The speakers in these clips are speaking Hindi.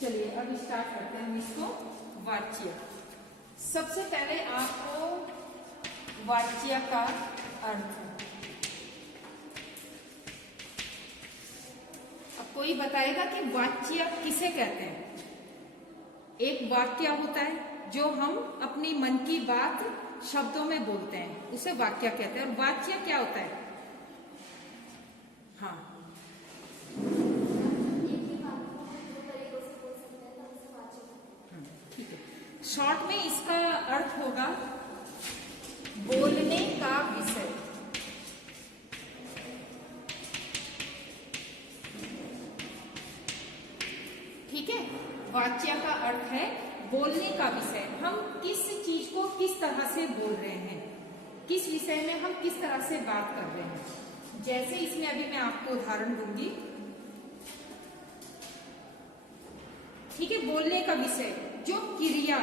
चलिए अब स्टार्ट करते हैं हम इसको। वाच्य, सबसे पहले आपको वाच्य का अर्थ, अब कोई बताएगा कि वाच्य किसे कहते हैं। एक वाक्य होता है जो हम अपनी मन की बात शब्दों में बोलते हैं, उसे वाक्य कहते हैं। और वाच्य क्या होता है? हाँ, शॉर्ट में इसका अर्थ होगा बोलने का विषय। ठीक है, वाच्य का अर्थ है बोलने का विषय। हम किस चीज को किस तरह से बोल रहे हैं, किस विषय में हम किस तरह से बात कर रहे हैं। जैसे इसमें अभी मैं आपको उदाहरण दूंगी। ठीक है, बोलने का विषय, जो क्रिया,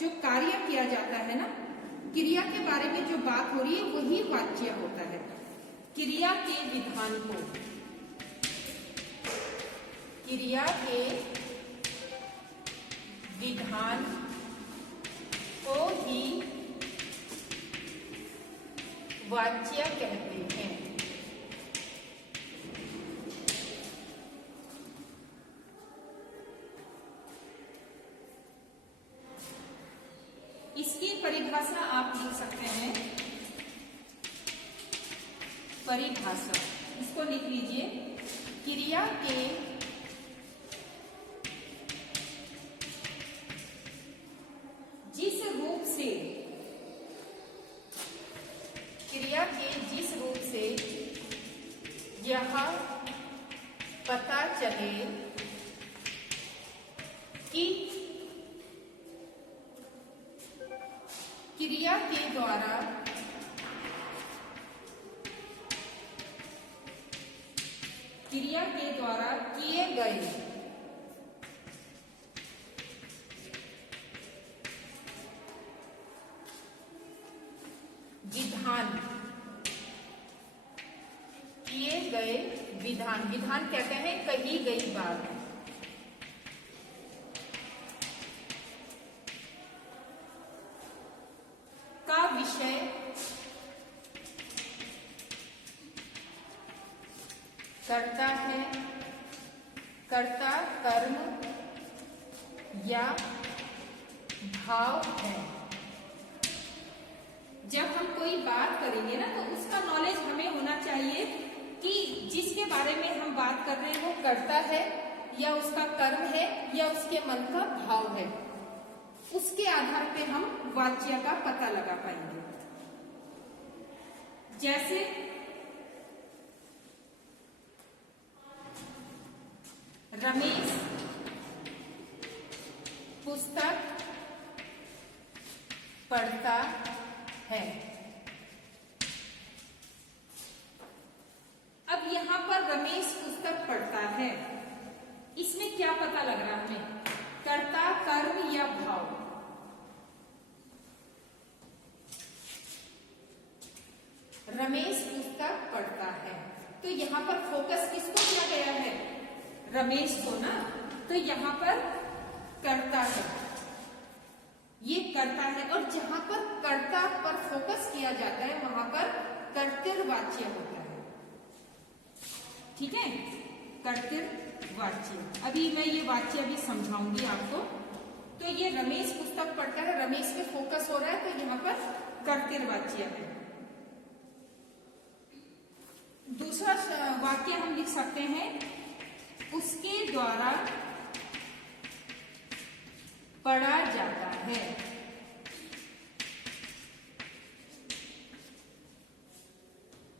जो कार्य किया जाता है ना, क्रिया के बारे में जो बात हो रही है वही वाच्य होता है। क्रिया के विधान को, क्रिया के विधान को ही वाच्य कहते हैं। इसकी परिभाषा आप लिख सकते हैं। परिभाषा इसको लिख लीजिए। क्रिया के जिस रूप से, क्रिया के जिस रूप से यह पता चले कि क्रिया के द्वारा किए गए विधान, किए गए विधान, विधान कहते हैं कही गई बात, का विषय करता है, कर्ता कर्म या भाव है। जब हम कोई बात करेंगे ना, तो उसका नॉलेज हमें होना चाहिए कि जिसके बारे में हम बात कर रहे हैं वो कर्ता है या उसका कर्म है या उसके मन का भाव है। उसके आधार पे हम वाच्य का पता लगा पाएंगे। जैसे रमेश पुस्तक पढ़ता है। अब यहां पर रमेश पुस्तक पढ़ता है, इसमें क्या पता लग रहा है हमें? कर्ता कर्म या भाव। रमेश पुस्तक पढ़ता है, तो यहां पर फोकस किसको किया गया है? रमेश को ना, तो यहां पर कर्ता है, ये कर्ता है। और जहां पर कर्ता पर फोकस किया जाता है वहां पर कर्तृवाच्य होता है। ठीक है, कर्तृवाच्य। अभी मैं ये वाच्य भी समझाऊंगी आपको। तो ये रमेश पुस्तक पढ़ता है, रमेश पे फोकस हो रहा है, तो यहां पर कर्तृवाच्य है। दूसरा वाक्य हम लिख सकते हैं, उसके द्वारा पढ़ा जाता है।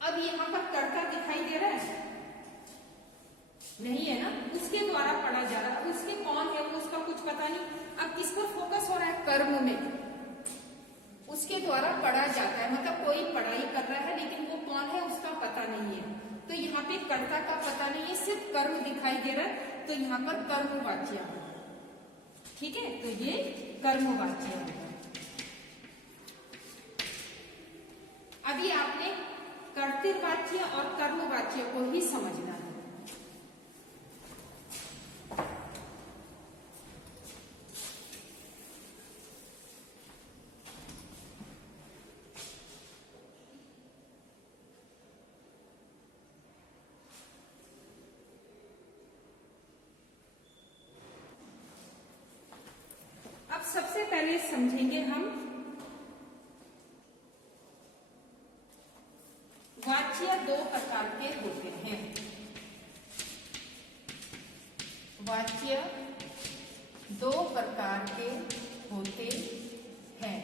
अब यहां पर कर्ता दिखाई दे रहा है? नहीं है ना, उसके द्वारा पढ़ा जा रहा है। उसके कौन है वो उसका कुछ पता नहीं। अब किस पर फोकस हो रहा है? कर्म में। उसके द्वारा पढ़ा जाता है, मतलब कोई पढ़ाई कर रहा है लेकिन वो कौन है उसका पता नहीं है। तो यहाँ पे कर्ता का पता नहीं है, सिर्फ कर्म दिखाई दे रहा है, तो यहाँ पर कर्मवाच्य है। ठीक है, तो ये कर्मवाच्य है। अभी आपने कर्तृवाच्य और कर्मवाच्य को ही समझना है। सबसे पहले समझेंगे हम वाच्य दो प्रकार के होते हैं। वाच्य दो प्रकार के होते हैं,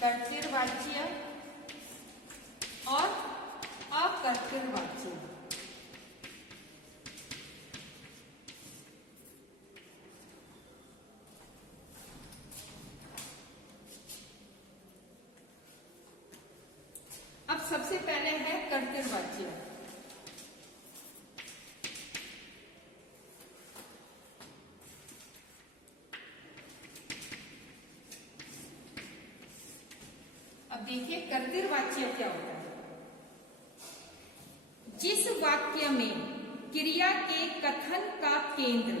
कर्तृवाच्य और अकर्तृवाच्य। अब सबसे पहले है कर्तृवाच्य। अब देखिए कर्तृवाच्य क्या होता है। जिस वाक्य में क्रिया के कथन का केंद्र,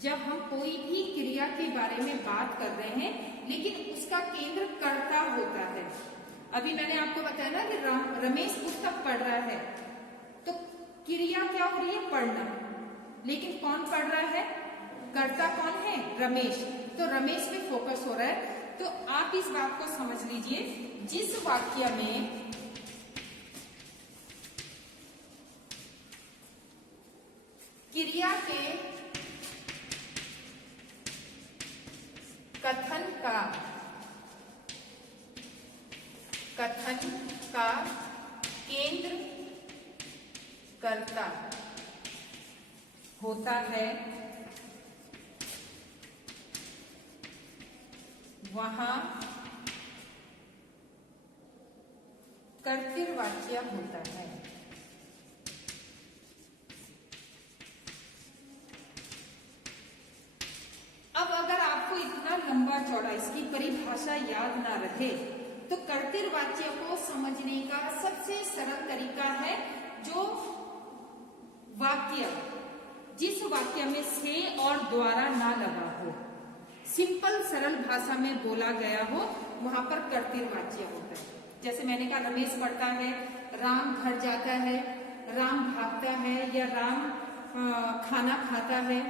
जब हम कोई भी क्रिया के बारे में बात कर रहे हैं लेकिन उसका केंद्र कर्ता होता है। अभी मैंने आपको बताया ना कि रमेश पुस्तक पढ़ रहा है, तो क्रिया क्या हो रही है? पढ़ना। लेकिन कौन पढ़ रहा है? कर्ता कौन है? रमेश। तो रमेश पे फोकस हो रहा है। तो आप इस बात को समझ लीजिए, जिस वाक्य में क्रिया के कथन का केंद्र कर्ता होता है, वहां कर्तृवाच्य होता है। अब अगर आपको इतना लंबा चौड़ा इसकी परिभाषा याद ना रहे तो कर्तृवाच्य को समझने का सबसे सरल तरीका है जो वाक्य, जिस वाक्य में से और द्वारा ना लगा हो, सिंपल सरल भाषा में बोला गया हो, वहां पर कर्तृवाच्य होता है। जैसे मैंने कहा रमेश पढ़ता है, राम घर जाता है, राम भागता है, या राम खाना खाता है,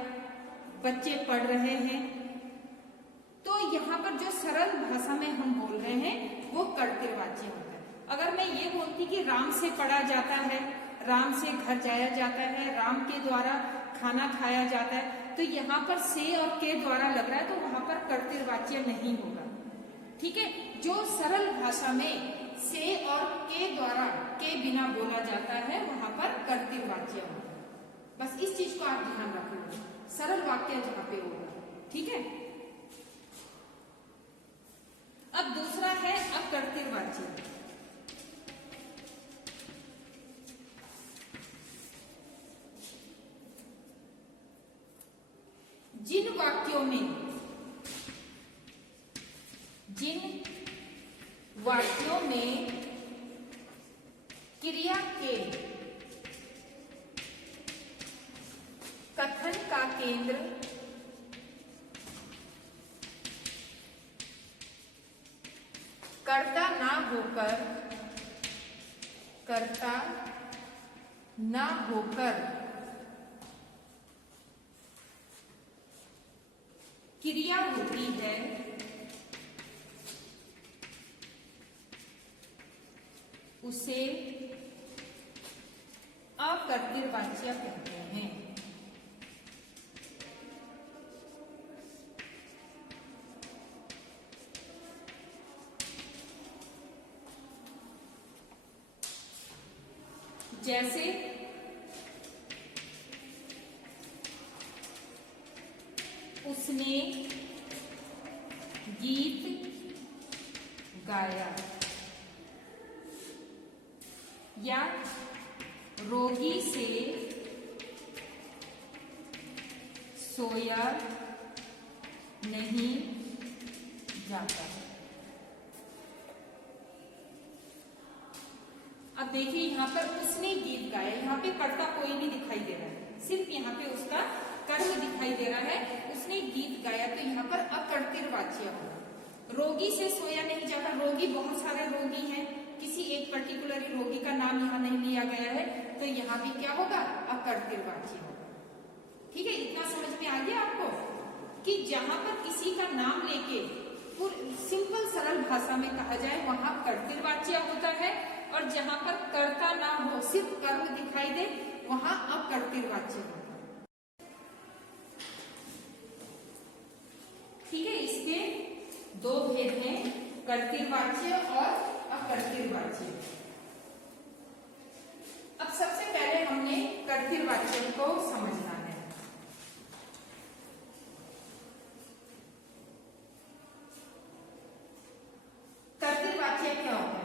बच्चे पढ़ रहे हैं। तो यहाँ पर जो सरल भाषा में हम बोल रहे हैं वो कर्तृवाच्य होता है। अगर मैं ये बोलती कि राम से पढ़ा जाता है, राम से घर जाया जाता है, राम के द्वारा खाना खाया जाता है, तो यहाँ पर से और के द्वारा लग रहा है, तो वहां पर कर्तृवाच्य नहीं होगा। ठीक है, जो सरल भाषा में से और के द्वारा के बिना बोला जाता है वहां पर कर्तृवाच्य होगा। बस इस चीज को आप ध्यान रखिए, सरल वाक्य जहां पे होगा। ठीक है। अब दूसरा है अकर्तृवाच्य। जिन वाक्यों में क्रिया के कथन का केंद्र कर्ता ना होकर क्रिया होती है, उसे अकर्तृवाच्य कहते हैं। जैसे उसने गीत गाया, या रोगी से सोया नहीं जाता। अब देखिए यहाँ पर उसने गीत गाया, यहाँ पे कर्ता कोई नहीं दिखाई दे रहा है, सिर्फ यहाँ पे उसका कर्म दिखाई दे रहा है, उसने गीत गाया, तो यहाँ पर अकर्तृवाच्य होगा। रोगी से सोया नहीं जाता, रोगी बहुत सारे रोगी हैं, किसी एक पर्टिकुलर रोगी का नाम यहाँ नहीं लिया गया है, तो यहाँ भी क्या होगा? अकर्तृवाच्य होगा। ठीक है, इतना समझ में आ गया आपको कि जहां पर किसी का नाम लेके सिंपल सरल भाषा में कहा जाए वहां कर्तृवाच्य होता है, और जहां पर कर्ता ना हो सिर्फ कर्म दिखाई दे वहां अकर्तृवाच्य होता है। ठीक है, इसके दो भेद हैं, कर्तृवाच्य और अकर्तृवाच्य। अब सबसे पहले हमने कर्तृवाच्य को समझना है। कर्तृवाच्य क्या होता है?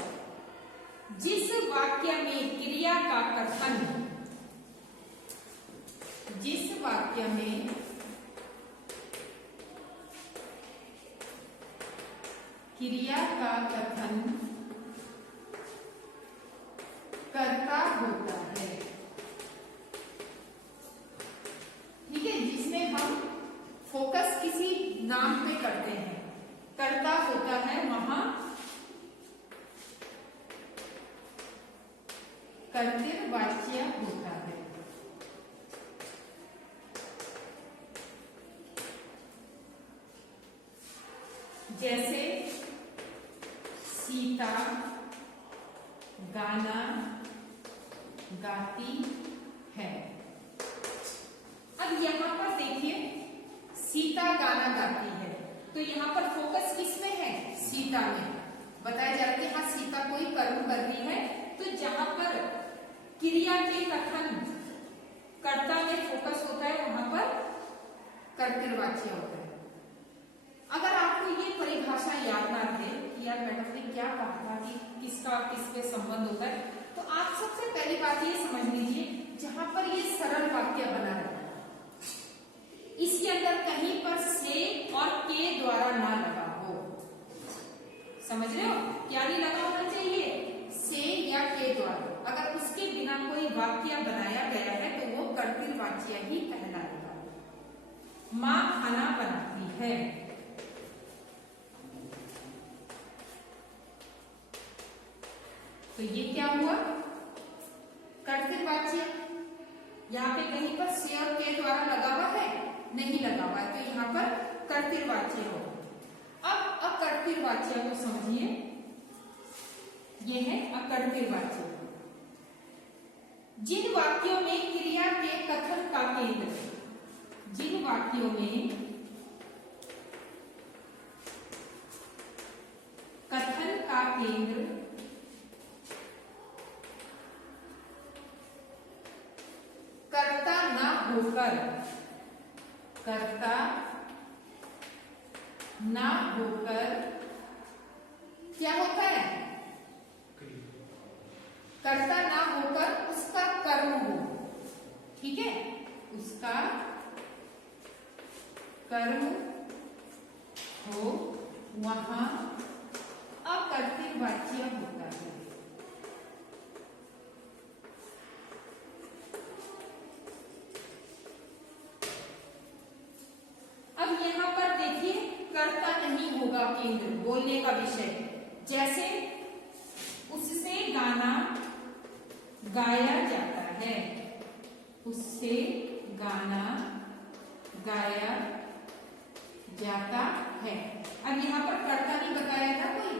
जिस वाक्य में क्रिया का कथन, जिस वाक्य में क्रिया का कथन कर्ता होता है, ठीक है, जिसमें हम फोकस किसी नाम पे करते हैं, कर्ता होता है, वहां कर्तृवाच्य होता है। जैसे सीता गाना गाती है। अब यहां पर देखिए, सीता गाना गाती है, तो यहां पर फोकस किसमें है? सीता में। बताया जा रहा है कि हाँ सीता कोई कर्म कर रही है, तो जहां पर क्रिया के कथन कर्ता में फोकस होता है वहां पर कर्तृवाच्य होता है। अगर आपको ये परिभाषा याद ना रहे कि यार मैडम ने क्या कहा था कि किसका किसके संबंध होता है, तो आप सबसे पहली बात ये समझ लीजिए, जहां पर ये सरल वाक्य बना है इसके अंदर कहीं पर से और के द्वारा ना लगा हो। समझ रहे हो? क्या नहीं लगा होना चाहिए? से या के द्वारा। अगर उसके बिना कोई वाक्य बनाया गया है तो वो कर्तृवाच्य ही कहलाएगा। माँ खाना बनाती है, तो ये क्या हुआ? कर्तृवाच्य। यहाँ पे कहीं पर से और के द्वारा लगा हुआ है? नहीं लगा हुआ है, तो यहाँ पर कर्तृवाच्य हो। अब अकर्तृवाच्य को समझिए, ये है अकर्तृवाच्य। जिन वाक्यों में क्रिया के कथन का केंद्र, जिन वाक्यों में कथन का केंद्र कर्ता ना होकर, कर्ता ना होकर क्या होता है? कर्ता ना होकर उसका कर्म हो, ठीक है, उसका कर्म हो, वहां अकर्तृवाच्य होता है। अब यहां पर देखिए, कर्ता नहीं होगा केंद्र, बोलने का विषय। जैसे उससे गाना गाया जाता है, उससे गाना गाया जाता है। अब यहाँ पर कर्ता नहीं बताया था कोई,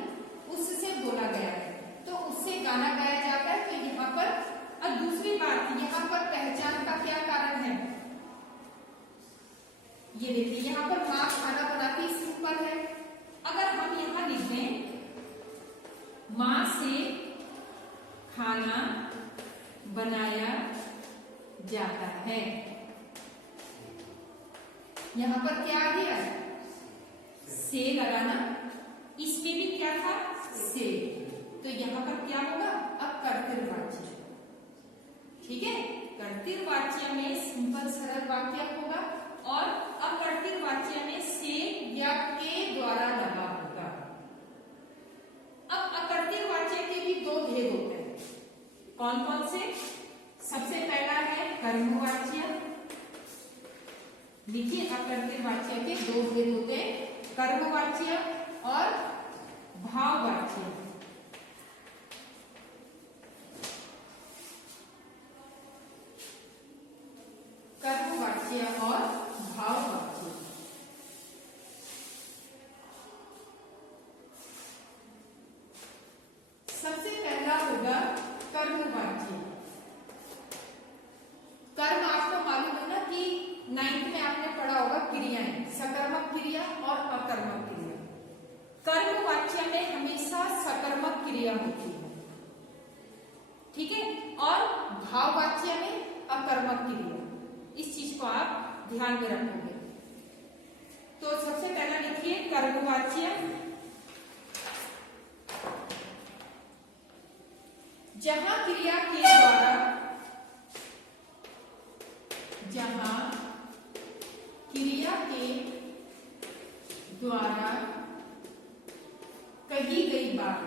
उससे बोला गया है, तो उससे गाना गाया जाता है, तो यहाँ पर। अब दूसरी बात, यहाँ पर पहचान का क्या कारण है? ये देखिए, यहाँ पर माँ खाना बनाती सिंपल है। अगर हम यहाँ लिख दें माँ से खाना बनाया जाता है, यहाँ पर क्या आ गया? से लगाना, इसमें भी क्या था? से, तो यहाँ पर क्या होगा? अब कर्तृवाच्य, ठीक है, कर्तृवाच्य में सिंपल सरल वाक्य होगा और अकर्तृवाच्य में से या के द्वारा लगा होगा। अब अकर्तृवाच्य के भी दो भेद होते हैं, कौन कौन से? सबसे पहला है कर्मवाच्य। देखिए, अकर्तृवाच्य के दो भेद होते हैं, कर्मवाच्य और भाववाच्य। कर्मवाच्य वाच्य और भाव वाच्य। सबसे पहला होगा कर्मवाच्य। कर्म आपको मालूम है ना कि 9th में आपने पढ़ा होगा क्रियाएं, सकर्मक क्रिया और अकर्मक क्रिया। कर्मवाच्य में हमेशा सकर्मक क्रिया होती है, ठीक है, और भाववाच्य में अकर्मक क्रिया। इस चीज को आप ध्यान में रखोगे। तो सबसे पहला लिखिए कर्मवाच्य। जहां क्रिया के द्वारा, जहां क्रिया के द्वारा कही गई बात,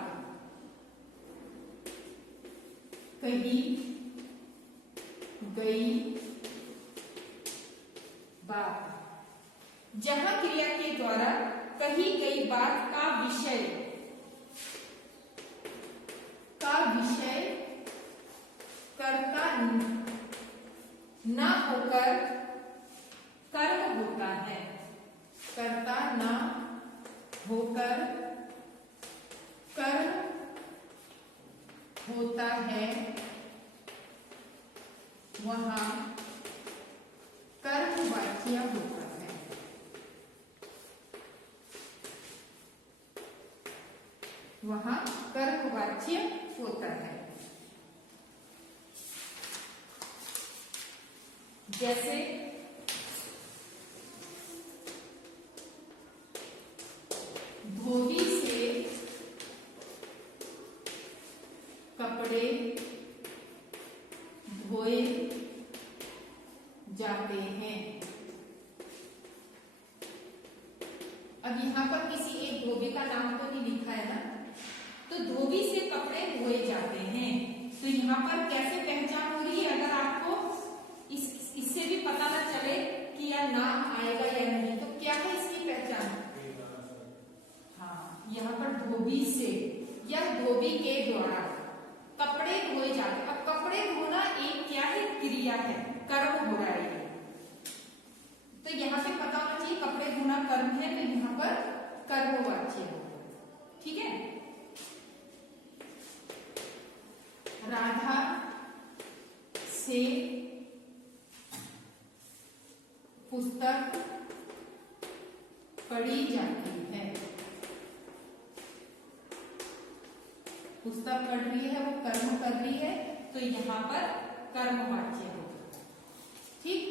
कही गई बात, जहां क्रिया के द्वारा कही गई बात का विषय कर्ता न होकर कर्म होता है, कर्ता न होकर कर्म होता है, वहां कर्मवाच्य होता है। वहां कर्मवाच्य होता है। जैसे धोबी से कपड़े धोए जाते हैं। अब यहां पर किसी एक धोबी का नाम तो नहीं लिखा है ना, तो धोबी से कपड़े धोए जाते हैं। तो यहां पर कैसे पहचान हो रही है? अगर आपको इससे भी पता ना चले कि यह नाम आएगा या नहीं, तो क्या है इसकी पहचान? हाँ, यहाँ पर धोबी से या धोबी के द्वारा कपड़े धोए जाते। अब कपड़े धोना एक क्या है? क्रिया है, कर्म हो रहा है। तो यहाँ पे पता होना चाहिए कपड़े धोना कर्म है, तो यहाँ पर कर्मवाच्य होगा, ठीक है। राधा से पुस्तक पढ़ी जाती है। पुस्तक पढ़ रही है, वो कर्म कर रही है, तो यहाँ पर कर्मवाच्य होगा, ठीक।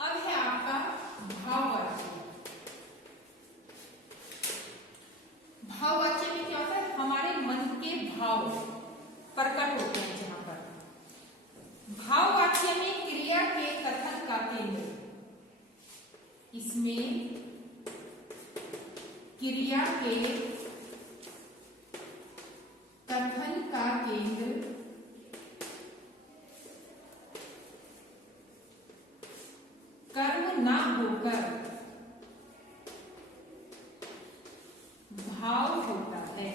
अब है आपका भाववाच्य। भाववाच्य में क्या होता है? हमारे मन के भाव प्रकट होते हैं। जहां पर भाववाच्य में क्रिया के कथन का केंद्र, इसमें क्रिया के कथन का केंद्र कर्म ना होकर भाव होता है।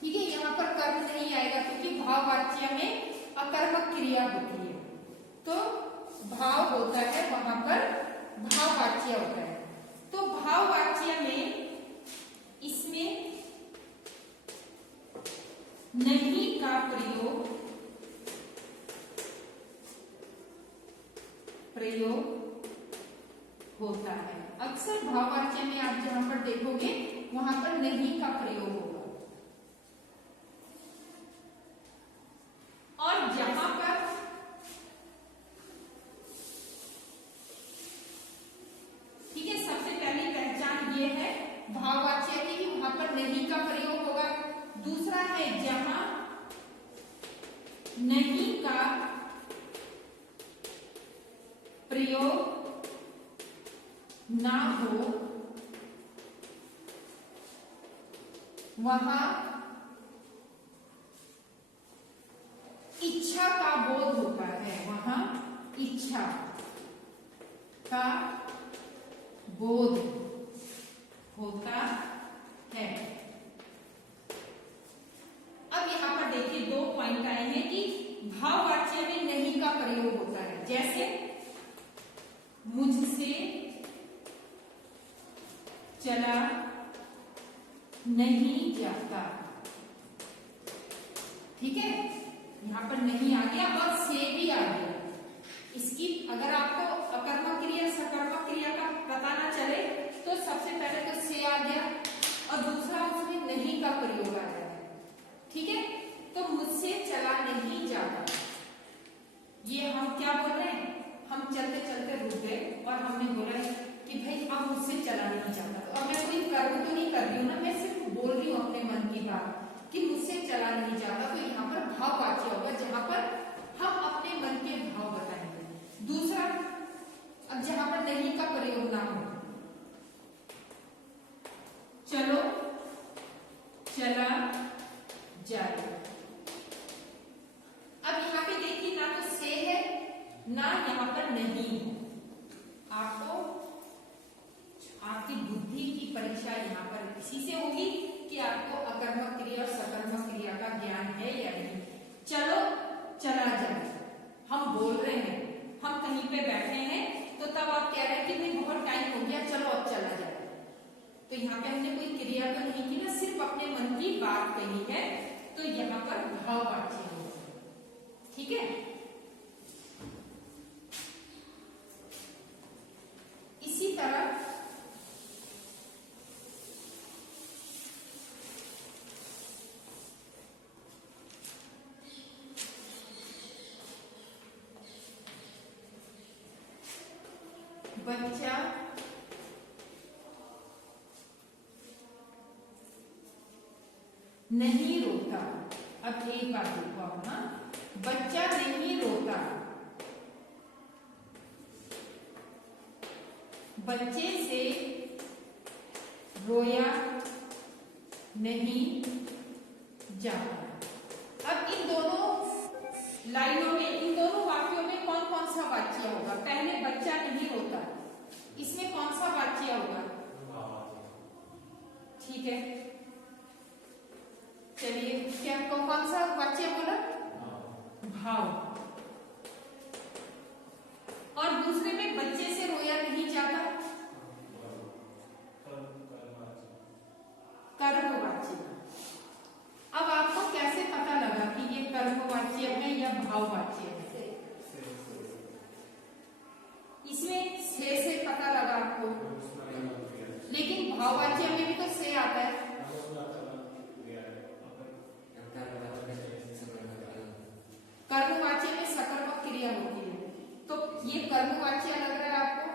ठीक है, यहां पर कर्म नहीं आएगा क्योंकि भाववाच्य में अकर्मक क्रिया होती है, तो भाव होता है, वहां पर भाववाच्य होता है। तो भाववाच्य में इसमें नहीं का प्रयोग होता है। अक्सर भाववाच्य में आप जहां पर देखोगे वहां पर नहीं का प्रयोग होगा, और जहां पर ठीक है, सबसे पहली पहचान ये है भाववाच्य की कि वहां पर नहीं का प्रयोग होगा। दूसरा है जहां नहीं का प्रयोग ना हो वहां इच्छा का बोध होता है। वहां इच्छा का बोध होता है। अब यहां पर देखिए दो पॉइंट आए हैं कि जैसे मुझसे चला नहीं जाता। ठीक है, यहां पर नहीं आ गया और से भी आ गया। इसकी अगर आपको अकर्मक क्रिया सकर्मक क्रिया का पता ना चले तो सबसे पहले तो से आ गया और दूसरा उसमें नहीं का प्रयोग आ जाता है। ठीक है, तो मुझसे चला नहीं जाता, ये हम क्या बोल रहे हैं, हम चलते चलते रुक गए और हमने बोला कि भाई अब मुझसे चला नहीं जाता। तो अब मैं कोई कर्म तो नहीं कर रही हूँ ना, मैं सिर्फ बोल रही हूँ अपने मन की बात कि मुझसे चला नहीं जाता। तो यहाँ पर भाववाच्य होगा जहां पर हम अपने मन के भाव बताएंगे। दूसरा, अब जहां पर नहीं का प्रयोग ना हो, चलो चला जाए। अब यहाँ पे देखिए ना तो से है ना यहाँ पर नहीं। आपको आपकी बुद्धि की परीक्षा यहाँ पर इसी से होगी कि आपको अकर्मक क्रिया और सकर्मक क्रिया का ज्ञान है या नहीं। चलो चला जाए, हम बोल रहे हैं, हम कहीं पे बैठे हैं तो तब आप कह रहे हैं कि भाई बहुत टाइम हो गया, चलो अब चला जाए। तो यहाँ पे हमने कोई क्रिया तो नहीं की ना, सिर्फ अपने मन की बात कही है, तो यहाँ पर भाववाच्य होगा। ठीक है, इसी तरह बच्चा नहीं रोता। अब एक बात देखो आप ना, बच्चा नहीं रोता, बच्चे से रोया नहीं जाता। अब इन दोनों लाइनों में, इन दोनों वाक्यों में कौन कौन सा वाच्य होगा? पहले बच्चा नहीं रोता, इसमें कौन सा वाच्य होगा? ठीक है, चलिए क्या कौन सा वाच्य बोला? भाव। और दूसरे में बच्चे से रोया नहीं जाता, कर्मवाच्य। अब आपको कैसे पता लगा कि ये कर्मवाच्य है या भाववाच्य है? इसमें से पता लगा आपको, लेकिन भाववाच्य में भी तो से आता है। कर्मवाच्य में सकर्मक क्रिया होती है, तो ये कर्मवाच्य लग रहा है आपको?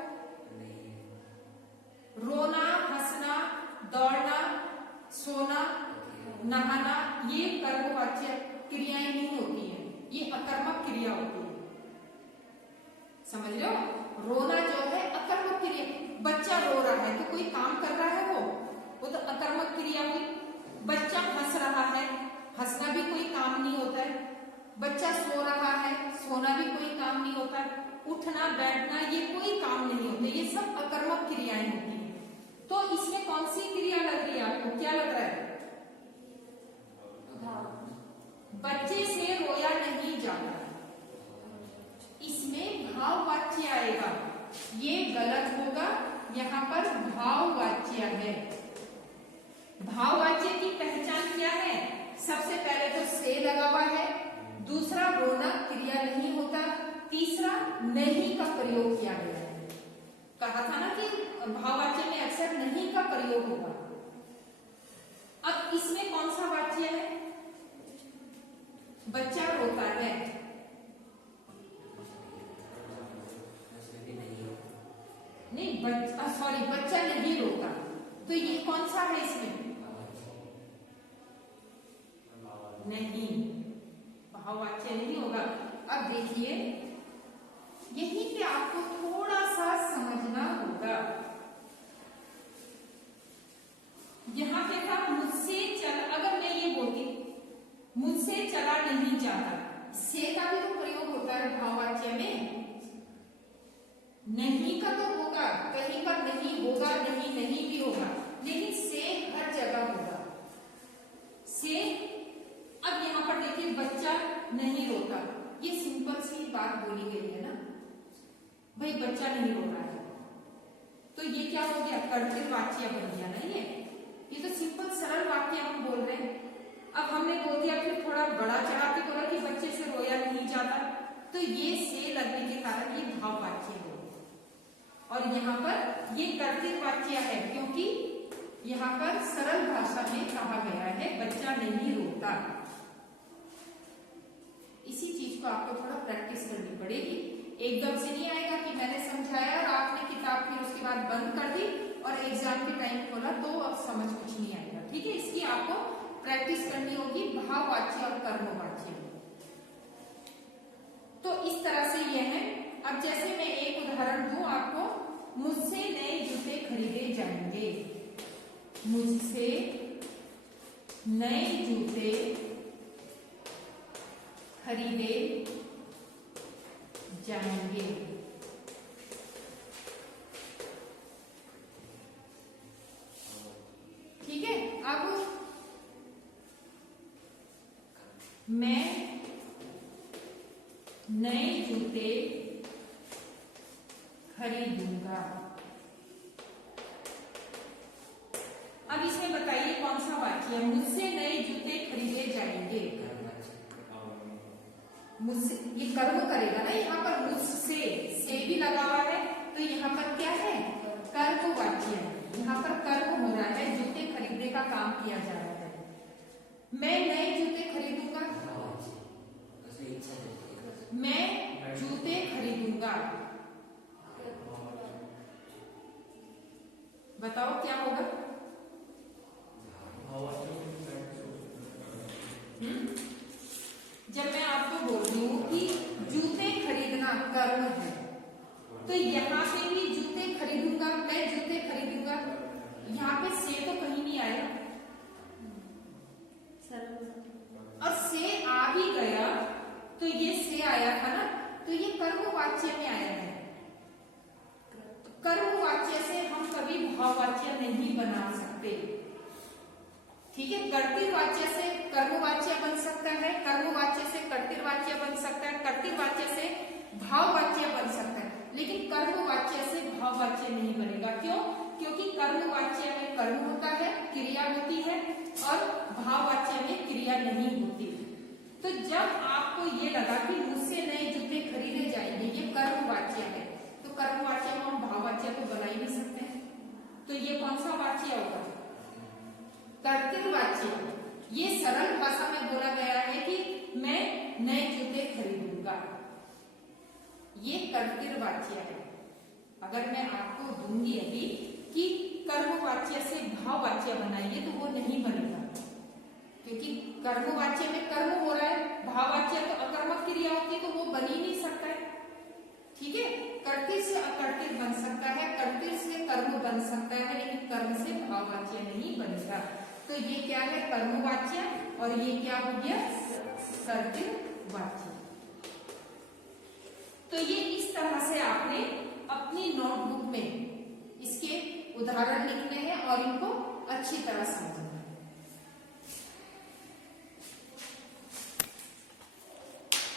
रोना, हंसना, दौड़ना, सोना, नहाना, ये कर्मवाच्य क्रियाएं नहीं होती हैं, ये अकर्मक क्रिया होती है। समझ रहे हो? रोना जो है अकर्मक क्रिया, बच्चा रो रहा है तो कोई काम कर रहा है, वो तो अकर्मक क्रिया हुई। बच्चा हंस रहा है, हंसना भी कोई काम नहीं होता है। बच्चा सो रहा है, सोना भी कोई काम नहीं होता। उठना बैठना ये कोई काम नहीं होते, ये सब अकर्मक क्रियाएं होती हैं। तो इसमें कौन सी क्रिया लग रही है आपको, क्या लग रहा है? बच्चे से रोया नहीं जाता, इसमें भाववाच्य आएगा, ये गलत होगा, यहाँ पर भाववाच्य है। भाववाच्य की पहचान क्या है? सबसे पहले तो से लगा हुआ है, दूसरा रोना क्रिया नहीं होता, तीसरा नहीं का प्रयोग किया गया है। कहा था ना कि भाववाच्य में अक्सर नहीं का प्रयोग होगा। अब इसमें कौन सा वाच्य है? बच्चा रोता है, नहीं सॉरी, बच्चा नहीं रोता, तो ये कौन सा है इसमें? नहीं, भाववाच्य नहीं होगा। अब देखिए, यहीं पे आपको थोड़ा सा समझना होगा। यहां पे था मुझसे चल, अगर मैं ये बोलती मुझसे चला नहीं जाता, से का भी तो प्रयोग होता है भाववाच्य में, नहीं का तो होगा, कहीं पर नहीं होगा, नहीं भी होगा, लेकिन से हर जगह होगा। से, अब यहां पर देखिए बच्चा नहीं रोता, ये सिंपल सी बात बोली गई है ना, भाई बच्चा नहीं रो रहा है, तो ये क्या हो गया, कर्तृ वाच्य बन गया ना। ये तो सिंपल सरल वाक्य हम बोल रहे हैं। अब हमने बोल दिया, फिर थोड़ा बड़ा चढ़ा के बोला कि बच्चे से रोया नहीं जाता, तो ये से लगने के कारण ये भाव वाच्य हो, और यहाँ पर ये कर्तृ वाच्य है, क्योंकि यहाँ पर सरल भाषा में कहा गया है बच्चा नहीं रोता। इसी चीज को आपको थोड़ा प्रैक्टिस करनी पड़ेगी, एकदम से नहीं आएगा कि मैंने समझाया और आपने किताब फिर उसके बाद बंद कर दी और एग्जाम के टाइम खोला तो अब समझ कुछ नहीं आएगा। ठीक है, इसकी आपको प्रैक्टिस करनी होगी भाववाच्य और कर्मवाच्य। तो इस तरह से ये है। अब जैसे मैं एक उदाहरण दूं आपको, मुझसे नए जूते खरीदे जाएंगे, मुझसे नए जूते खरीदे जाएंगे। ठीक है, अब मैं नए जूते खरीदूंगा। अब इसमें बताइए कौन सा वाक्य है, मुझसे नए जूते खरीदे जाएंगे। मुझसे ये कर्म करेगा ना, यहाँ पर मुझसे से भी लगा हुआ है, तो यहाँ पर क्या है, कर्म वाच्य है। यहाँ पर कर्म हो रहा है, जूते खरीदने का काम किया जा रहा है। मैं नए जूते खरीदूंगा, मैं जूते खरीदूंगा, बताओ क्या होगा। जब मैं आपको बोल रही हूं कि जूते खरीदना कर्म है, तो यहाँ पे भी जूते खरीदूंगा, मैं जूते खरीदूंगा, यहाँ पे से तो कहीं नहीं आया, और से आ भी गया तो ये से आया था ना, तो ये कर्मवाच्य में आया है। कर्मवाच्य से हम कभी भाववाच्य नहीं बना सकते। ठीक है, कर्तृवाच्य से कर्मवाच्य बन सकता है, कर्मवाच्य से कर्तृवाच्य बन सकता है, कर्तृवाच्य से भाववाच्य बन सकता है, लेकिन कर्मवाच्य से भाववाच्य नहीं बनेगा। क्यों? क्योंकि कर्मवाच्य में कर्म होता है, क्रिया होती है, और भाववाच्य में क्रिया नहीं होती। तो जब आपको ये लगा कि मुझसे नए जूते खरीदे जाएंगे, ये कर्मवाच्य है, तो कर्मवाच्य को हम भाववाच्य तो बना ही नहीं सकते, तो ये कौन सा वाच्य होगा, कर्तृवाच्य। ये सरल भाषा में बोला गया है कि मैं नए जूते खरीदूंगा, ये कर्तृवाच्य है। अगर मैं आपको दूंगी अभी कि कर्मवाच्य से भाववाच्य बनाइए, तो वो नहीं बनेगा, क्योंकि कर्मवाच्य में कर्म हो रहा है, भाववाच्य तो अकर्मक क्रिया होती है, तो वो बन ही नहीं सकता है। ठीक है, कर्तृ से अकर्तृ बन सकता है, कर्तृ से कर्म बन सकता है, लेकिन कर्म से भाववाच्य नहीं बनेगा। तो ये क्या है, कर्मवाच्य, और ये क्या हो गया, कर्तृवाच्य। तो ये इस तरह से आपने अपनी नोटबुक में इसके उदाहरण लिखने हैं और इनको अच्छी तरह समझना।